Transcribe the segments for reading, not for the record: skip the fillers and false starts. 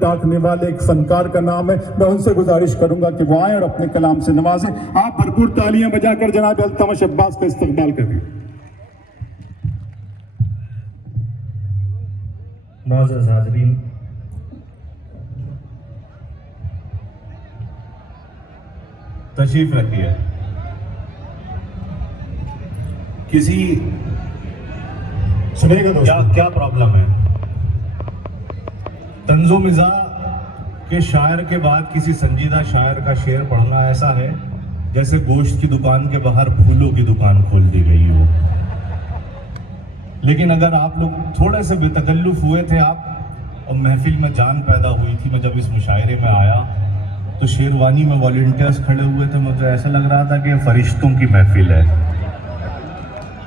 टाकने वाले एक फनकार का नाम है, मैं उनसे गुजारिश करूंगा कि वो आए और अपने कलाम से नवाजें। आप भरपूर तालियां बजाकर जनाब अल्तमश अब्बास का इस्तकबाल करें। मुअज़्ज़ज़ हाज़रीन, तशरीफ रखिए। किसी सुनेगा दोस्तों, क्या प्रॉब्लम है? तंज़ो मिज़ा के शायर के बाद किसी संजीदा शायर का शेर पढ़ना ऐसा है जैसे गोश्त की दुकान के बाहर फूलों की दुकान खोल दी गई हो। लेकिन अगर आप लोग थोड़े से बेतकल्लुफ़ हुए थे आप और महफिल में जान पैदा हुई थी, मैं जब इस मुशायरे में आया तो शेरवानी में वॉलंटियर्स खड़े हुए थे, मुझे ऐसा लग रहा था कि फरिश्तों की महफिल है।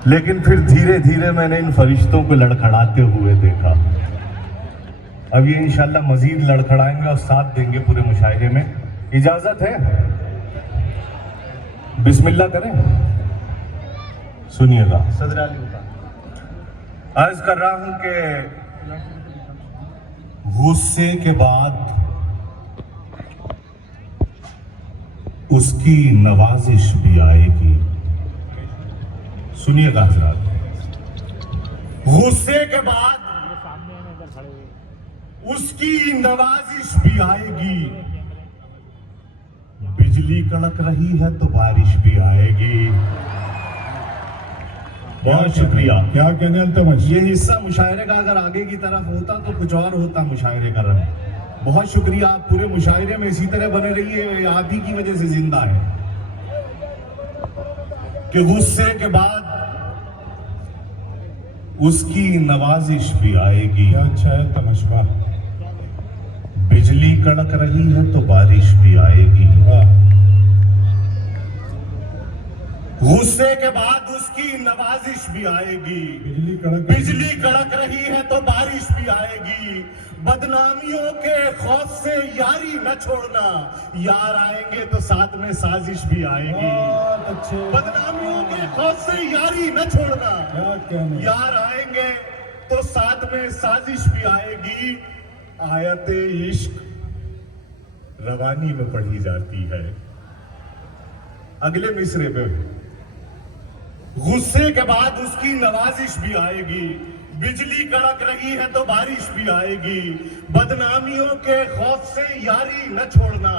लेकिन फिर धीरे धीरे मैंने इन फरिश्तों को लड़खड़ाते हुए देखा। अब ये इंशाल्लाह मजीद लड़खड़ाएंगे और साथ देंगे पूरे मुशायरे में। इजाजत है? बिस्मिल्लाह करें। सुनिएगा। सदर अली अर्ज कर रहा हूं कि गुस्से के बाद उसकी नवाजिश भी आएगी। सुनिएगा हज़रात, गुस्से के बाद उसकी नवाजिश भी आएगी। बिजली कड़क रही है तो बारिश भी आएगी। बहुत शुक्रिया। क्या कहने अल्तमश, ये हिस्सा मुशायरे का अगर आगे की तरफ होता तो कुछ और होता मुशायरे का रंग। बहुत शुक्रिया, आप पूरे मुशायरे में इसी तरह बने रहिए, आप ही की वजह से जिंदा है। कि गुस्से के बाद उसकी नवाजिश भी आएगी। क्या अच्छा है तमशबा। बिजली कड़क रही है तो बारिश भी आएगी। गुस्से के बाद उसकी नवाजिश भी आएगी। बिजली कड़क रही है तो बारिश भी आएगी। बदनामियों के खौफ से यारी न छोड़ना, यार आएंगे तो साथ में साजिश भी आएगी। बदनामियों के खौफ से यारी न छोड़ना, यार आएंगे तो साथ में साजिश भी आएगी। आयते इश्क रवानी में पढ़ी जाती है। अगले मिसरे पे गुस्से के बाद उसकी नवाजिश भी आएगी। बिजली कड़क रही है तो बारिश भी आएगी। बदनामियों के खौफ से यारी न छोड़ना,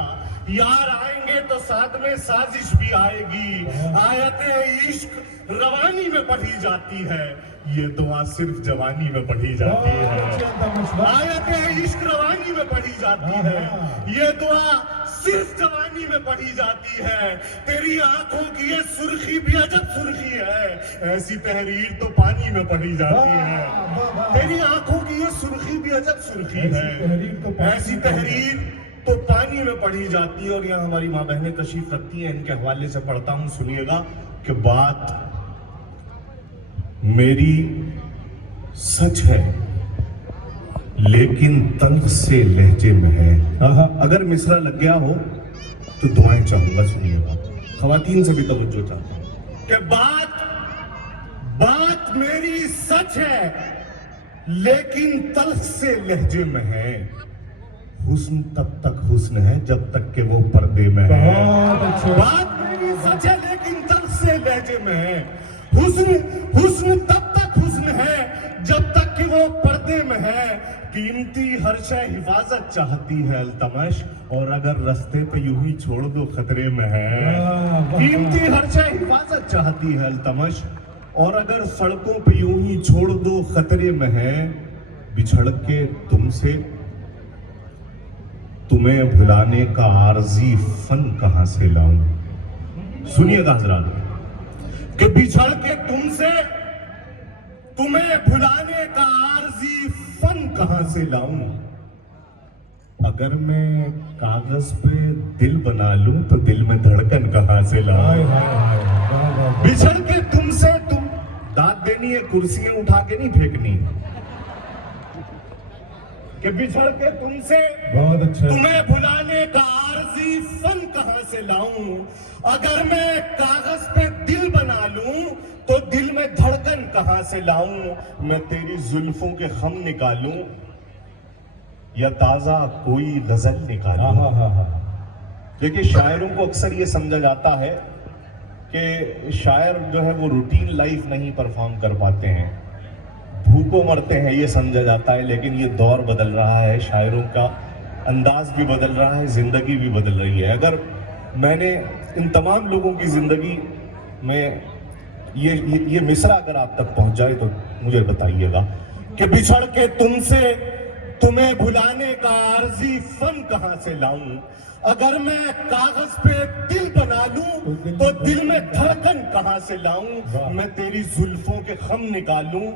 यार आएंगे तो साथ में साजिश भी आएगी। आयते इश्क रवानी में पढ़ी जाती है, ये दुआ सिर्फ जवानी में पढ़ी जाती है। आयते इश्क रवानी में पढ़ी जाती है, ये दुआ सिर्फ जवानी में पढ़ी जाती है। तेरी आंखों की ये सुर्खी भी अजब सुर्खी है, ऐसी तहरीर तो पानी में पढ़ी जाती है। तेरी आंखों की ये सुर्खी भी अजब सुर्खी है, ऐसी तहरीर तो पानी में पढ़ी जाती है। और यहाँ हमारी माँ बहनें तशरीफ रखती हैं, इनके हवाले से पढ़ता हूँ, सुनिएगा कि बात मेरी सच है लेकिन तल्ख से लहजे में है। अगर मिसरा लग गया हो तो दुआएं चाहूंगा, सुनिएगा। खवातीन से भी तवज्जो चाहता हूं कि बात मेरी सच है लेकिन तल्ख से लहजे में है। हुस्न तब तक हुस्न है जब तक कि वो पर्दे में है। बात मेरी सच है लेकिन तल्ख से लहजे में है। हुस्न तब तक हुस्न है जब तक कि वो पर्दे में है। कीमती हर शय हिफाजत चाहती है अल्तमश, और अगर रास्ते पे यूं ही छोड़ दो खतरे में है। कीमती हर शय हिफाजत चाहती है अल्तमश, और अगर सड़कों पे यूं ही छोड़ दो खतरे में है। बिछड़ के तुमसे तुम्हें भुलाने का आरजी फन कहां से लाऊं। सुनिएगा हजरात, कि बिछड़ के तुमसे तुम्हें भुलाने का आरजी फन कहां से लाऊं। अगर मैं कागज पे दिल बना लूं तो दिल में धड़कन कहां से लाऊं। बिछड़ के तुमसे तुम दाद देनी है, कुर्सियां उठा के नहीं फेंकनी। कि बिछड़ के तुमसे बहुत अच्छा, तुम्हें भुलाने का आरजी फन कहां से लाऊं। अगर मैं कागज पे दिल बना लूं तो दिल में धड़कन कहां से लाऊं। मैं तेरी जुल्फों के खम निकालूं या ताजा कोई गजल निकालूं। देखिए, शायरों को अक्सर ये समझा जाता है कि शायर जो है वो रूटीन लाइफ नहीं परफॉर्म कर पाते हैं, भूखों मरते हैं, ये समझा जाता है। लेकिन ये दौर बदल रहा है, शायरों का अंदाज भी बदल रहा है, जिंदगी भी बदल रही है। अगर मैंने इन तमाम लोगों की जिंदगी में ये मिसरा अगर आप तक पहुंच जाए तो मुझे बताइएगा कि बिछड़ के तुमसे तुम्हें भुलाने का आरजी फन कहां से लाऊं। अगर मैं कागज पे दिल बना लूं तो दिल में धड़कन कहां से लाऊं। मैं तेरी जुल्फों के खम निकालूं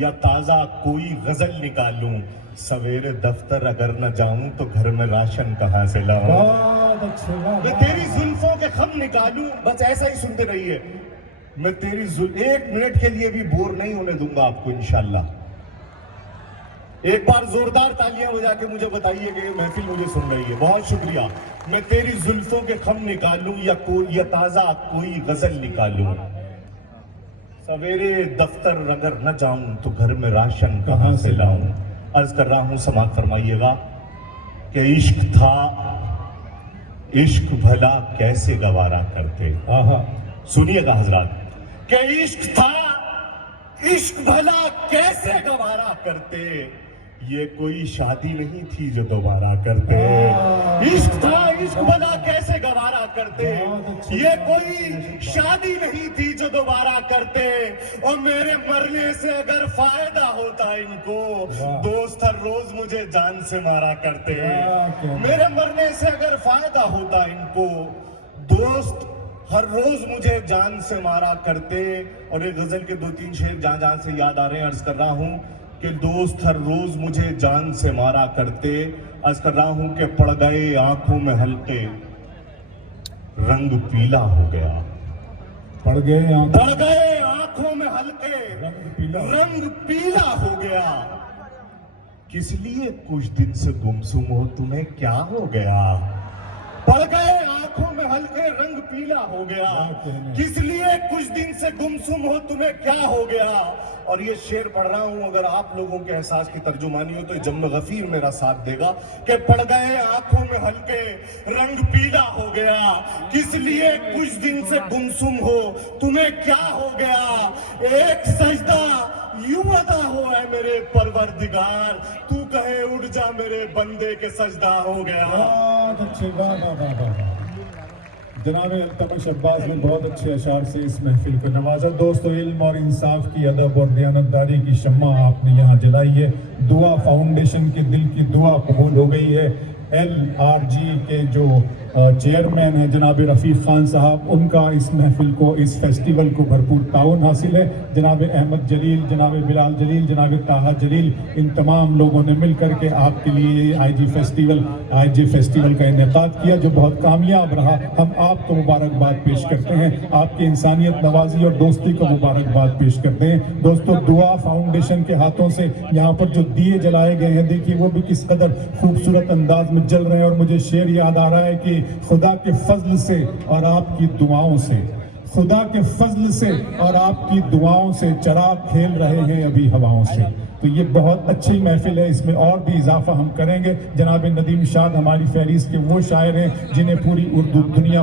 या ताजा कोई गजल निकालूं। सवेरे दफ्तर अगर न जाऊं तो घर में राशन कहां से लाऊं। मैं तेरी जुल्फों के खम निकालूं, बस ऐसा ही सुनते रहिए। मैं तेरी एक मिनट के लिए भी बोर नहीं होने दूंगा आपको इंशाल्लाह। एक बार जोरदार तालियां बजा के मुझे बताइए कि ये महफिल मुझे सुन रही है। बहुत शुक्रिया। मैं तेरी जुल्फों के खम निकालूं या ताजा कोई गजल निकालूं। सवेरे दफ्तर अगर न जाऊं तो घर में राशन कहां से लाऊं। अर्ज कर रहा हूं, समाअत फरमाइएगा कि इश्क था, इश्क भला कैसे गवारा करते। सुनिएगा हजरात, कि इश्क था, इश्क भला कैसे गवारा करते। ये कोई शादी नहीं थी जो दोबारा करते। इश्क था, इश्क भला कैसे गवारा करते। ये कोई शादी नहीं थी जो दोबारा करते। और मेरे मरने से अगर फायदा होता इनको, दोस्त हर रोज मुझे जान से मारा करते। मेरे मरने से अगर फायदा होता इनको, दोस्त हर रोज मुझे जान से मारा करते। और एक गजल के 2-3 शेर जहां जहां से याद आ रहे हैं, अर्ज कर रहा हूं कि दोस्त हर रोज मुझे जान से मारा करते। अर्ज कर रहा हूं कि पड़ गए आंखों में हल्के, रंग पीला हो गया। पड़ गए आंखों में हल्के, रंग पीला हो गया। किस लिए कुछ दिन से गुमसुम हो, तुम्हें क्या हो गया। पड़ गए आंखों में हल्के, रंग पीला हो गया। किस लिए कुछ दिन से गुमसुम हो, तुम्हें क्या हो गया। और ये शेर पढ़ रहा हूं, अगर आप लोगों के एहसास की तर्जुमानी हो तो जम गफीर मेरा साथ देगा कि पड़ गए आंखों में हल्के, रंग पीला हो गया। किस लिए कुछ दिन से गुमसुम हो, तुम्हें क्या हो गया। एक सजदा यूं अदा हो है मेरे परवरदिगार, तू कहे उठ जा मेरे बंदे के सजदा हो गया। बहुत अच्छे, वाह। जनाब अल्तमश अब्बास ने बहुत अच्छे अशार से इस महफिल को नवाजा। दोस्तों, इल्म और इंसाफ की, अदब और दयानतदारी की शम्मा आपने यहाँ जलाई है। दुआ फाउंडेशन के दिल की दुआ कबूल हो गई है। LRG के जो चेयरमैन हैं जनाब रफ़ीक खान साहब, उनका इस महफिल को, इस फेस्टिवल को भरपूर ताउन हासिल है। जनाब अहमद जलील, जनाब बिलाल जलील, जनाब ताहा जलील, इन तमाम लोगों ने मिल करके आपके लिए IG फेस्टिवल का इनेकाद किया जो बहुत कामयाब रहा। हम आपको मुबारकबाद पेश करते हैं, आपकी इंसानियत नवाजी और दोस्ती को मुबारकबाद पेश करते हैं। दोस्तों, दुआ फाउंडेशन के हाथों से यहाँ पर जो दिए जलाए गए हैं, देखिए वो भी किस कदर खूबसूरत अंदाज में जल रहे हैं। और मुझे शेर याद आ रहा है कि खुदा के फजल से और आपकी दुआओं से, खुदा के फजल से और आपकी दुआओं से चिराग खेल रहे हैं अभी हवाओं से। तो ये बहुत अच्छी महफिल है, इसमें और भी इजाफा हम करेंगे। जनाब नदीम शाद हमारी फहरिस्त के वो शायर हैं जिन्हें पूरी उर्दू दुनिया